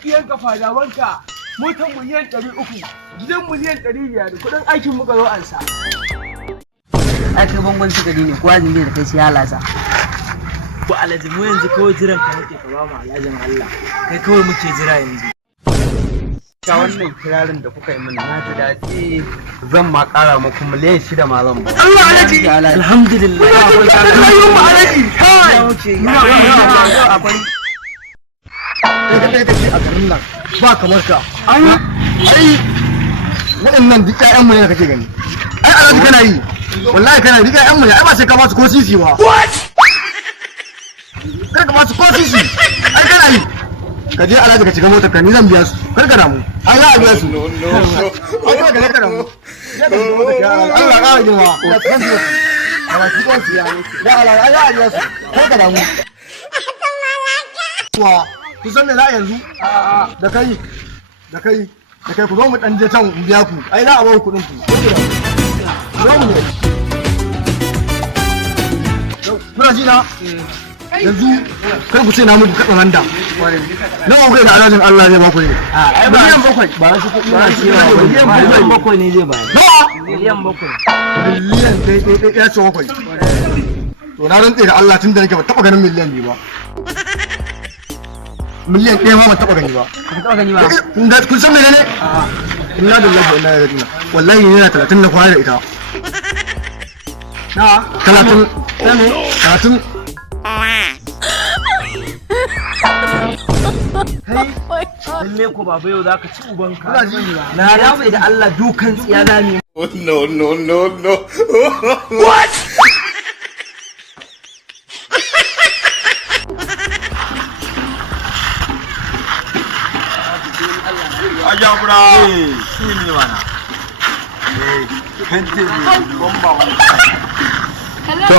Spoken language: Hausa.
makiyanka fadawanka motar miliyan 300 gidan miliyan 500 kudin aikin muka zo ansa. Ai kai bangon sigari ne kowa zai da kai sai halasa. Ko Alhaji mu yanzu kawai jiran ka muke ka ba mu Alhajin Allah. Kai kawai muke jira yanzu. Ka wannan kirarin da kuka yi min na ji daɗi zan ma ƙara muku miliyan 6 ma zan ba. Allah Alhaji Alhamdulillah. rayuwar mu Alhaji Akwai kai a garin nan ba kamar ka. Ai waɗannan duk ƴaƴan mu ne kake gani. Ai Alhaji kana yi. Wallahi kana duk ƴaƴan mu ne ai ba sai ka ba su ko sisi ba. Kar ka ba su ko sisi. Ai kana yi. Ka je Alhaji ka shiga motar ka ni zan biya su. Kar ka damu. Ai za a biya su. Ai ka ga ka damu. Allah ka ga girma. Ya san su. Ba ki ko su ya ne. Ya Allah ai za a biya su. Kar ka damu. Wa ku san me za a yanzu? Da kai ku zo mu dan je can in biya ku. Ai za a ba ku kuɗin ku. Zo mu ne. Kuna ji na? Yanzu kar ku ce na muku katsa randa. Nawa kai da alhajin Allah zai ba ku ne? Miliyan 7. Ba su kuɗi ba shi yawa. Miliyan 7 ne zai bayar. Nawa? Miliyan 7. Miliyan ɗaya ya ce 7. To na rantse da Allah tun da nake ba taɓa ganin miliyan 2 ba. Miliyan 1 ma ban taɓa gani ba. Ka taba gani ba. Kun san menene? Inna lillahi wa inna ilaihi raji'un. Wallahi yana 30 na kwana da ita. Na 30. Lalle ko baba yau zaka ci ubanka. Kuna ji? Na rabu da Allah dukan tsiya zami. No. What? Ajabra. Shi ne mana. Kan ce ne bomba wani. To